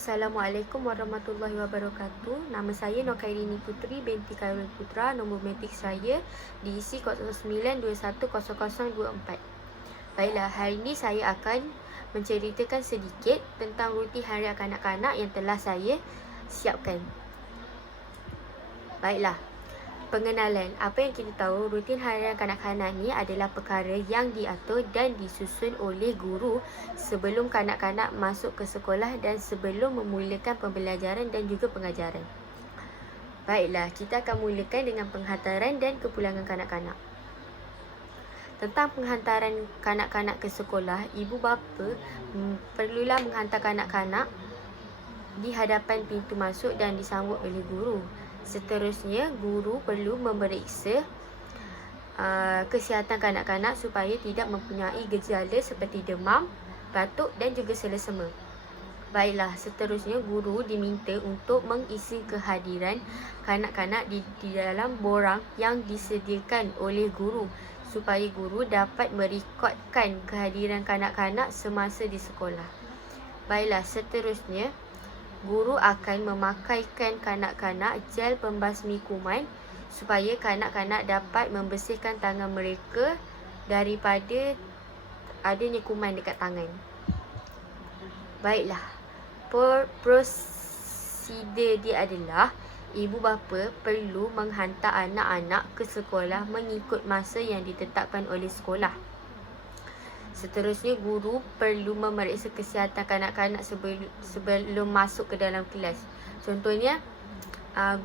Assalamualaikum warahmatullahi wabarakatuh. Nama saya Nur Khairini Putri binti Khairul Putra. Nombor matrik saya diisi 09210024. Baiklah, hari ini saya akan menceritakan sedikit tentang rutin harian kanak-kanak yang telah saya siapkan. Baiklah, pengenalan. Apa yang kita tahu, rutin harian kanak-kanak ni adalah perkara yang diatur dan disusun oleh guru sebelum kanak-kanak masuk ke sekolah dan sebelum memulakan pembelajaran dan juga pengajaran. Baiklah, kita akan mulakan dengan penghantaran dan kepulangan kanak-kanak. Tentang penghantaran kanak-kanak ke sekolah, ibu bapa perlulah menghantar kanak-kanak di hadapan pintu masuk dan disambut oleh guru. Seterusnya, guru perlu memeriksa kesihatan kanak-kanak supaya tidak mempunyai gejala seperti demam, batuk dan juga selesema. Baiklah, seterusnya guru diminta untuk mengisi kehadiran kanak-kanak di dalam borang yang disediakan oleh guru supaya guru dapat merekodkan kehadiran kanak-kanak semasa di sekolah. Baiklah, seterusnya guru akan memakaikan kanak-kanak gel pembasmi kuman supaya kanak-kanak dapat membersihkan tangan mereka daripada adanya kuman dekat tangan. Baiklah, prosedur dia adalah ibu bapa perlu menghantar anak-anak ke sekolah mengikut masa yang ditetapkan oleh sekolah. Seterusnya, guru perlu memeriksa kesihatan kanak-kanak sebelum masuk ke dalam kelas. Contohnya,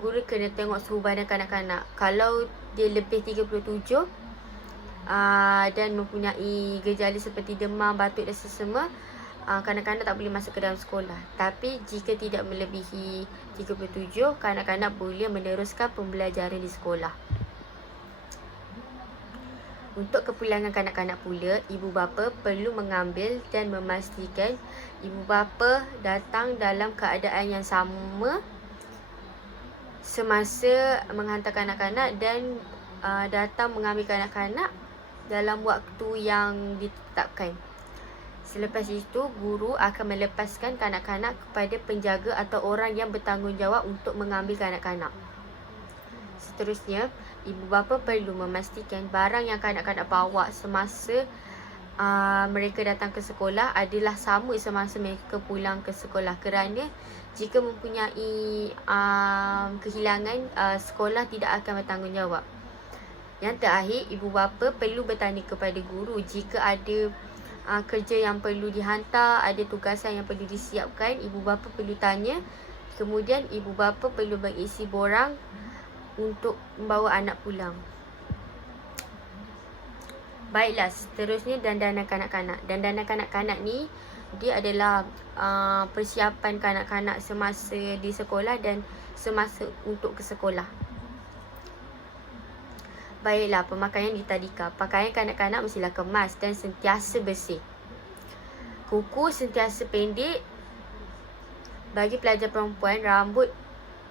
guru kena tengok suhu badan kanak-kanak. Kalau dia lebih 37 dan mempunyai gejala seperti demam, batuk dan selesema, kanak-kanak tak boleh masuk ke dalam sekolah. Tapi jika tidak melebihi 37, kanak-kanak boleh meneruskan pembelajaran di sekolah. Untuk kepulangan kanak-kanak pula, ibu bapa perlu mengambil dan memastikan ibu bapa datang dalam keadaan yang sama semasa menghantar kanak-kanak dan datang mengambil kanak-kanak dalam waktu yang ditetapkan. Selepas itu, guru akan melepaskan kanak-kanak kepada penjaga atau orang yang bertanggungjawab untuk mengambil kanak-kanak. Seterusnya, ibu bapa perlu memastikan barang yang kanak-kanak bawa semasa mereka datang ke sekolah adalah sama semasa mereka pulang ke sekolah, kerana jika mempunyai kehilangan, sekolah tidak akan bertanggungjawab. Yang terakhir, ibu bapa perlu bertanya kepada guru jika ada kerja yang perlu dihantar, ada tugasan yang perlu disiapkan. Ibu bapa perlu tanya. Kemudian ibu bapa perlu mengisi borang untuk membawa anak pulang. Baiklah, seterusnya dandanan kanak-kanak. Dandanan kanak-kanak ni dia adalah persiapan kanak-kanak semasa di sekolah dan semasa untuk ke sekolah. Baiklah, pemakaian ditadika. Pakaian kanak-kanak mestilah kemas dan sentiasa bersih. Kuku sentiasa pendek. Bagi pelajar perempuan, rambut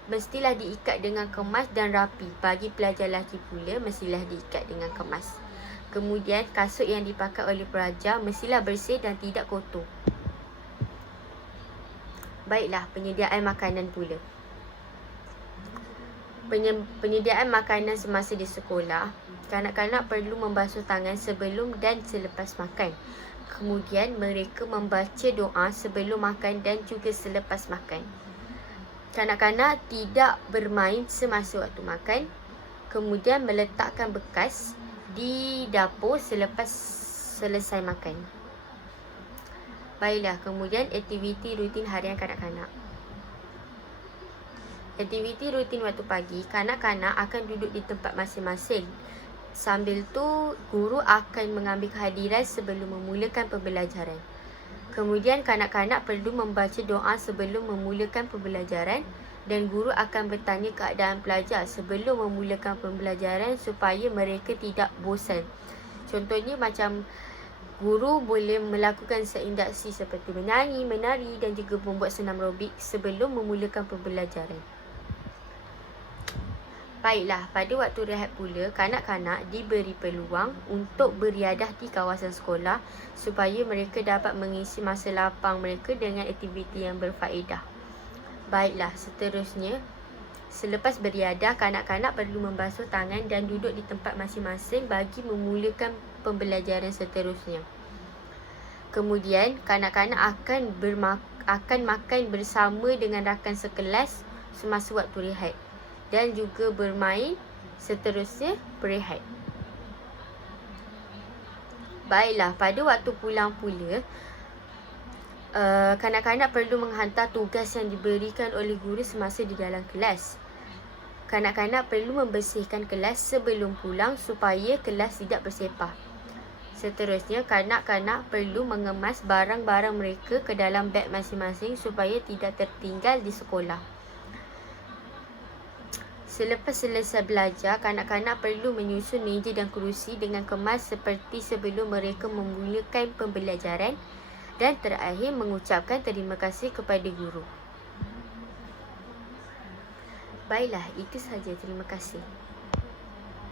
mestilah diikat dengan kemas dan rapi. Bagi pelajar lelaki pula, mestilah diikat dengan kemas. Kemudian, kasut yang dipakai oleh pelajar mestilah bersih dan tidak kotor. Baiklah, penyediaan makanan pula. Penyediaan makanan semasa di sekolah, kanak-kanak perlu membasuh tangan sebelum dan selepas makan. Kemudian, mereka membaca doa sebelum makan dan juga selepas makan. Kanak-kanak tidak bermain semasa waktu makan, kemudian meletakkan bekas di dapur selepas selesai makan. Baiklah, kemudian aktiviti rutin harian kanak-kanak. Aktiviti rutin waktu pagi, kanak-kanak akan duduk di tempat masing-masing. Sambil tu, guru akan mengambil kehadiran sebelum memulakan pembelajaran. Kemudian kanak-kanak perlu membaca doa sebelum memulakan pembelajaran dan guru akan bertanya keadaan pelajar sebelum memulakan pembelajaran supaya mereka tidak bosan. Contohnya macam guru boleh melakukan seindaksi seperti menyanyi, menari dan juga membuat senam aerobik sebelum memulakan pembelajaran. Baiklah, pada waktu rehat pula, kanak-kanak diberi peluang untuk beriadah di kawasan sekolah supaya mereka dapat mengisi masa lapang mereka dengan aktiviti yang berfaedah. Baiklah, seterusnya, selepas beriadah, kanak-kanak perlu membasuh tangan dan duduk di tempat masing-masing bagi memulakan pembelajaran seterusnya. Kemudian, kanak-kanak akan makan bersama dengan rakan sekelas semasa waktu rehat dan juga bermain seterusnya berehat. Baiklah, pada waktu pulang pula, kanak-kanak perlu menghantar tugas yang diberikan oleh guru semasa di dalam kelas. Kanak-kanak perlu membersihkan kelas sebelum pulang supaya kelas tidak bersepah. Seterusnya, kanak-kanak perlu mengemas barang-barang mereka ke dalam beg masing-masing supaya tidak tertinggal di sekolah. Selepas selesai belajar, kanak-kanak perlu menyusun meja dan kerusi dengan kemas seperti sebelum mereka memulakan pembelajaran dan terakhir mengucapkan terima kasih kepada guru. Baiklah, itu sahaja. Terima kasih.